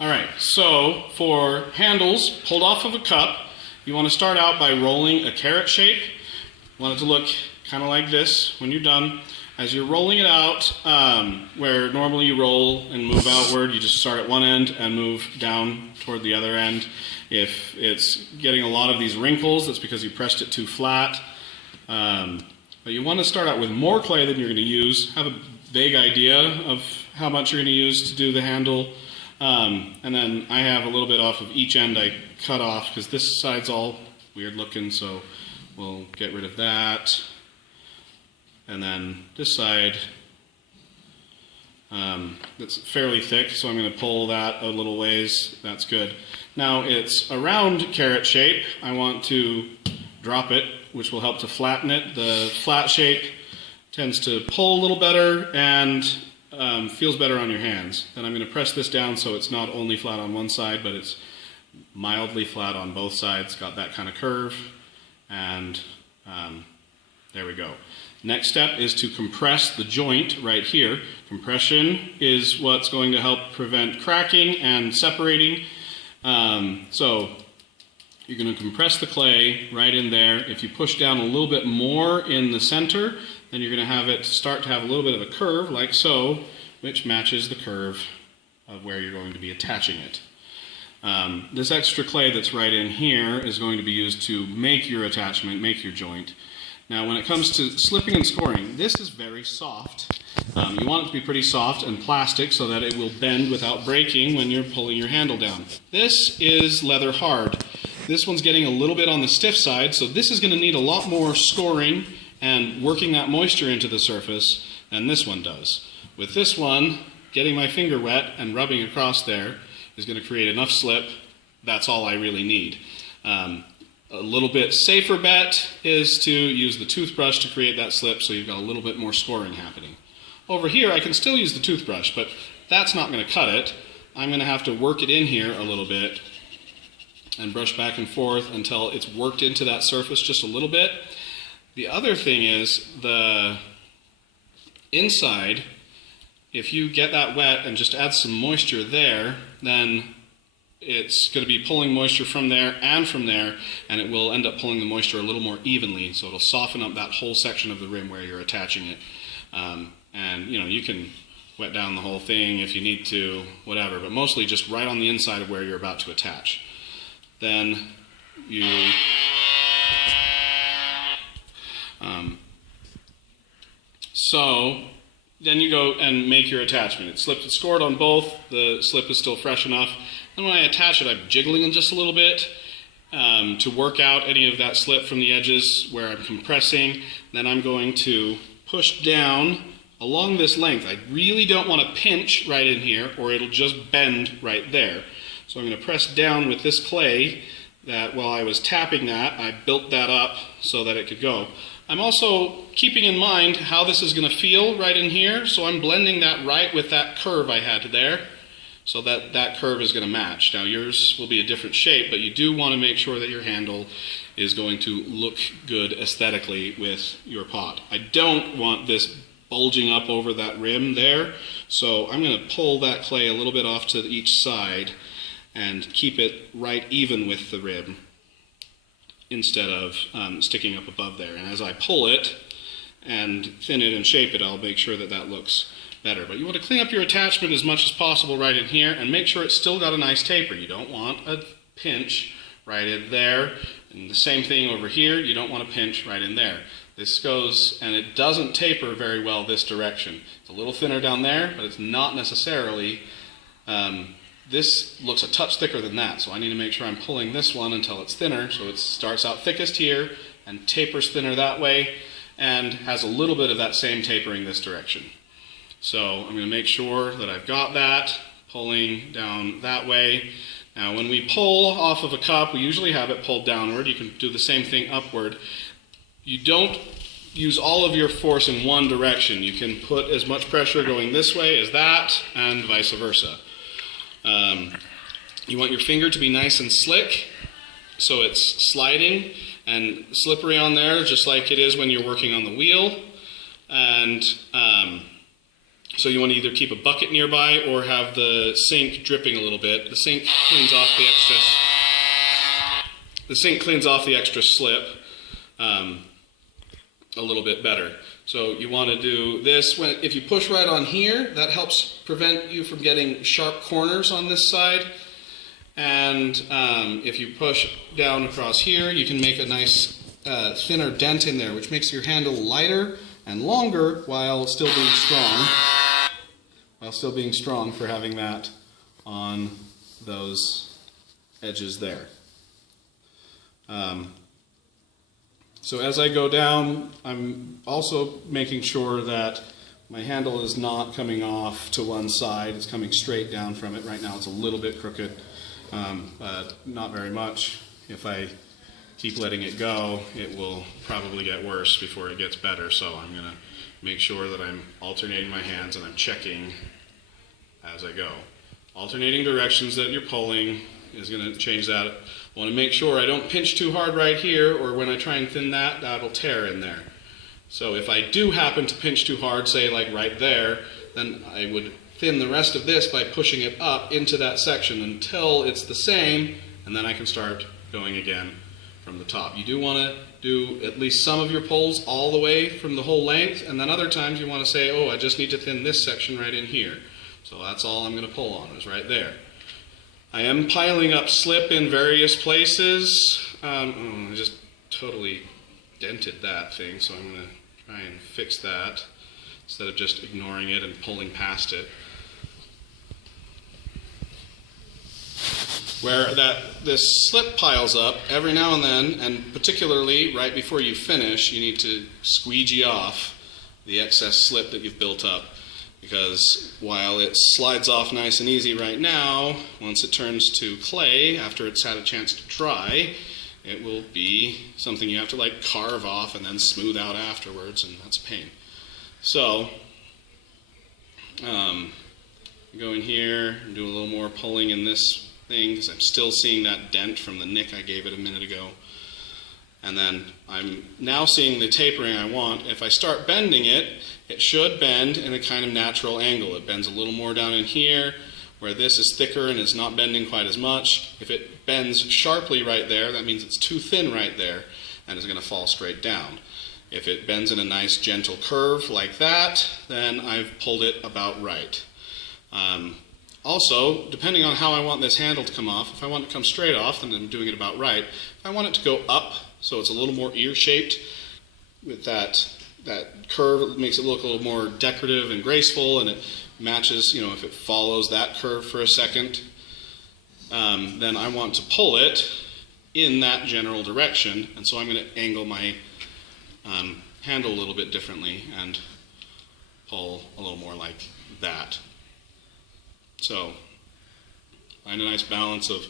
Alright, so for handles pulled off of a cup, you want to start out by rolling a carrot shape. You want it to look kind of like this when you're done. As you're rolling it out, where normally you roll and move outward, you just start at one end and move down toward the other end. If it's getting a lot of these wrinkles, that's because you pressed it too flat. But you want to start out with more clay than you're going to use. Have a vague idea of how much you're going to use to do the handle. And then I have a little bit off of each end I cut off because this side's all weird looking, so we'll get rid of that. And then this side, that's fairly thick, so I'm going to pull that a little ways. That's good. Now it's a round carrot shape. I want to drop it, which will help to flatten it. The flat shape tends to pull a little better and feels better on your hands. Then I'm going to press this down so it's not only flat on one side, but it's mildly flat on both sides. Got that kind of curve, and there we go. Next step is to compress the joint right here. Compression is what's going to help prevent cracking and separating. So you're going to compress the clay right in there. If you push down a little bit more in the center, then you're going to have it start to have a little bit of a curve like so, which matches the curve of where you're going to be attaching it. This extra clay that's right in here is going to be used to make your attachment, make your joint. Now when it comes to slipping and scoring, this is very soft. You want it to be pretty soft and plastic so that it will bend without breaking when you're pulling your handle down. This is leather hard. This one's getting a little bit on the stiff side, so this is going to need a lot more scoring and working that moisture into the surface than this one does. With this one, getting my finger wet and rubbing across there is going to create enough slip. That's all I really need. A little bit safer bet is to use the toothbrush to create that slip so you've got a little bit more scoring happening. Over here I can still use the toothbrush, but that's not going to cut it. I'm going to have to work it in here a little bit and brush back and forth until it's worked into that surface just a little bit. The other thing is the inside, if you get that wet and just add some moisture there, then it's going to be pulling moisture from there, and it will end up pulling the moisture a little more evenly, so it'll soften up that whole section of the rim where you're attaching it. And you know, you can wet down the whole thing if you need to, whatever, but mostly just right on the inside of where you're about to attach. Then you then you go and make your attachment. It's slipped and scored on both. The slip is still fresh enough. And when I attach it, I'm jiggling it just a little bit to work out any of that slip from the edges where I'm compressing. Then I'm going to push down along this length. I really don't want to pinch right in here or it'll just bend right there. So I'm going to press down with this clay that while I was tapping that, I built that up so that it could go. I'm also keeping in mind how this is going to feel right in here, so I'm blending that right with that curve I had there so that that curve is going to match. Now yours will be a different shape, but you do want to make sure that your handle is going to look good aesthetically with your pot. I don't want this bulging up over that rim there, so I'm going to pull that clay a little bit off to each side and keep it right even with the rim instead of sticking up above there. And as I pull it and thin it and shape it, I'll make sure that that looks better. But you want to clean up your attachment as much as possible right in here and make sure it's still got a nice taper. You don't want a pinch right in there. And the same thing over here, you don't want a pinch right in there. This goes, and it doesn't taper very well this direction. It's a little thinner down there, but it's not necessarily this looks a touch thicker than that, so I need to make sure I'm pulling this one until it's thinner, so it starts out thickest here and tapers thinner that way and has a little bit of that same tapering this direction. So I'm going to make sure that I've got that, pulling down that way. Now when we pull off of a cup, we usually have it pulled downward. You can do the same thing upward. You don't use all of your force in one direction. You can put as much pressure going this way as that and vice versa. You want your finger to be nice and slick, so it's sliding and slippery on there, just like it is when you're working on the wheel. And So you want to either keep a bucket nearby or have the sink dripping a little bit. The sink cleans off the excess. The sink cleans off the extra slip a little bit better. So you want to do this if you push right on here, that helps prevent you from getting sharp corners on this side. And if you push down across here, you can make a nice thinner dent in there, which makes your handle lighter and longer while still being strong. While still being strong for having that on those edges there. So as I go down, I'm also making sure that my handle is not coming off to one side. It's coming straight down from it. Right now it's a little bit crooked, but not very much. If I keep letting it go, it will probably get worse before it gets better. So I'm going to make sure that I'm alternating my hands and I'm checking as I go. Alternating directions that you're pulling is going to change that. I want to make sure I don't pinch too hard right here, or when I try and thin that, that'll tear in there. So if I do happen to pinch too hard, say like right there, then I would thin the rest of this by pushing it up into that section until it's the same, and then I can start going again from the top. You do want to do at least some of your pulls all the way from the whole length, and then other times you want to say, oh, I just need to thin this section right in here. So that's all I'm going to pull on, is right there. I am piling up slip in various places. I just totally dented that thing, so I'm going to try and fix that instead of just ignoring it and pulling past it. Where this slip piles up every now and then, and particularly right before you finish, you need to squeegee off the excess slip that you've built up. Because while it slides off nice and easy right now, once it turns to clay, after it's had a chance to dry, it will be something you have to like carve off and then smooth out afterwards, and that's a pain. So, go in here and do a little more pulling in this thing, because I'm still seeing that dent from the nick I gave it a minute ago. And then I'm now seeing the tapering I want. If I start bending it, it should bend in a kind of natural angle. It bends a little more down in here, where this is thicker and is not bending quite as much. If it bends sharply right there, that means it's too thin right there, and it's going to fall straight down. If it bends in a nice gentle curve like that, then I've pulled it about right. Also, depending on how I want this handle to come off, if I want it to come straight off, then I'm doing it about right. If I want it to go up, so it's a little more ear-shaped, with that curve, it makes it look a little more decorative and graceful, and it matches, you know, if it follows that curve for a second, then I want to pull it in that general direction, and so I'm going to angle my handle a little bit differently and pull a little more like that. So, find a nice balance of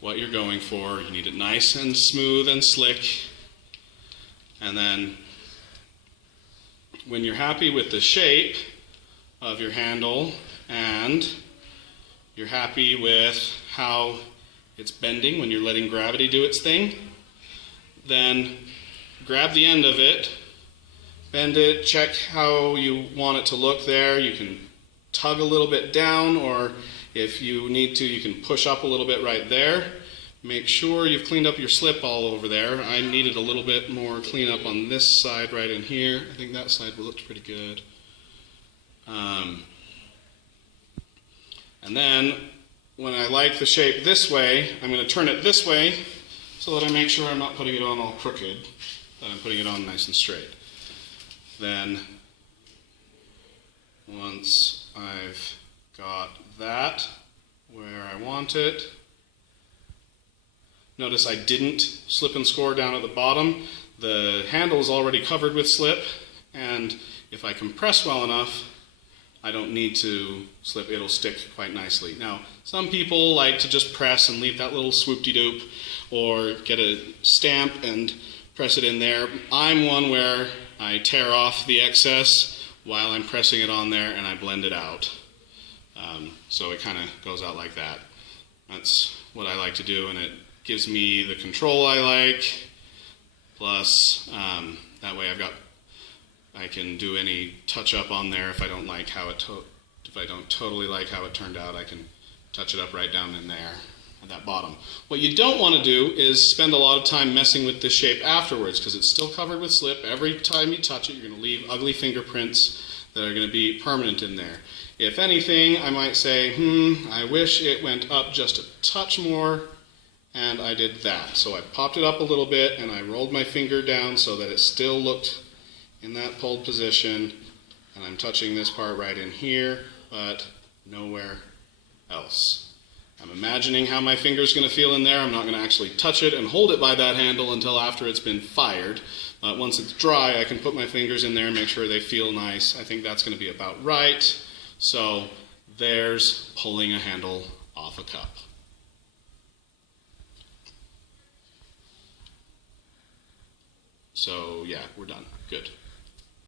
what you're going for. You need it nice and smooth and slick. And then, when you're happy with the shape of your handle and you're happy with how it's bending when you're letting gravity do its thing, then grab the end of it, bend it, check how you want it to look there. You can tug a little bit down, or if you need to, you can push up a little bit right there. Make sure you've cleaned up your slip all over there. I needed a little bit more cleanup on this side right in here. I think that side looked pretty good. And then, when I like the shape this way, I'm going to turn it this way so that I make sure I'm not putting it on all crooked, that I'm putting it on nice and straight. Then, once I've got that where I want it, notice I didn't slip and score down at the bottom. The handle is already covered with slip, and if I compress well enough, I don't need to slip, it'll stick quite nicely. Now, some people like to just press and leave that little swoop-de-doop, or get a stamp and press it in there. I'm one where I tear off the excess while I'm pressing it on there, and I blend it out. So it kind of goes out like that. That's what I like to do, and it gives me the control I like, plus that way I can do any touch-up on there if I don't like how it If I don't totally like how it turned out, I can touch it up right down in there at that bottom. What you don't want to do is spend a lot of time messing with this shape afterwards, because it's still covered with slip. Every time you touch it, you're going to leave ugly fingerprints that are going to be permanent in there. If anything, I might say, I wish it went up just a touch more, and I did that. So I popped it up a little bit, and I rolled my finger down so that it still looked in that pulled position, and I'm touching this part right in here, but nowhere else. I'm imagining how my finger's going to feel in there. I'm not going to actually touch it and hold it by that handle until after it's been fired. Once it's dry, I can put my fingers in there and make sure they feel nice. I think that's going to be about right. So there's pulling a handle off a cup. So yeah, we're done. Good.